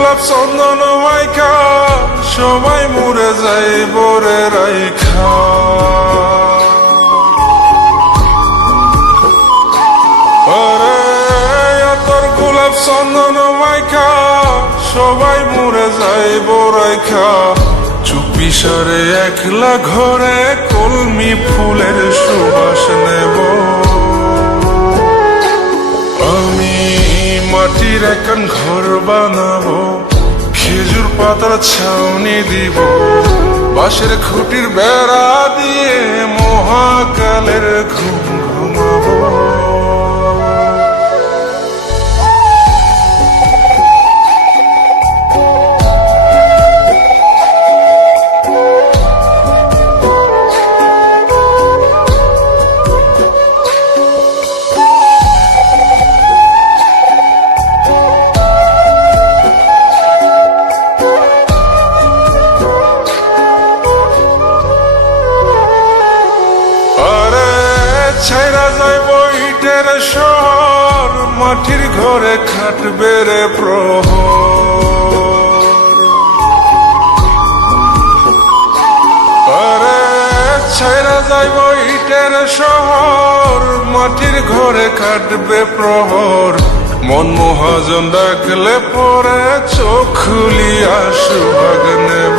গোলাপ চন্দন মাইকা, সবাই মরে যাই বরে রাইখা। তোর গোলাপ চন্দন মাইকা, সবাই মরে যাই বরাইখা চুপি সারে একলা ঘরে কলমি ফুলের সুবাস নেব। মাটির এখন ঘর বানাবো, খেজুর পাতার ছাউনি দিব। বাঁশের খুঁটির বেড়া দিয়ে মহাকালের ঘুম ঘুমাবো। ছাইরা যাইব ইটের শহর মাটির ঘরে খাটবে রে প্রহর। আরে ছাইরা যাইব ইটের শহর মাটির ঘরে কাটবে প্রহর। মন মহাজন ডাকলে পরে চোখ খুলিয়া সুভাগ নেব।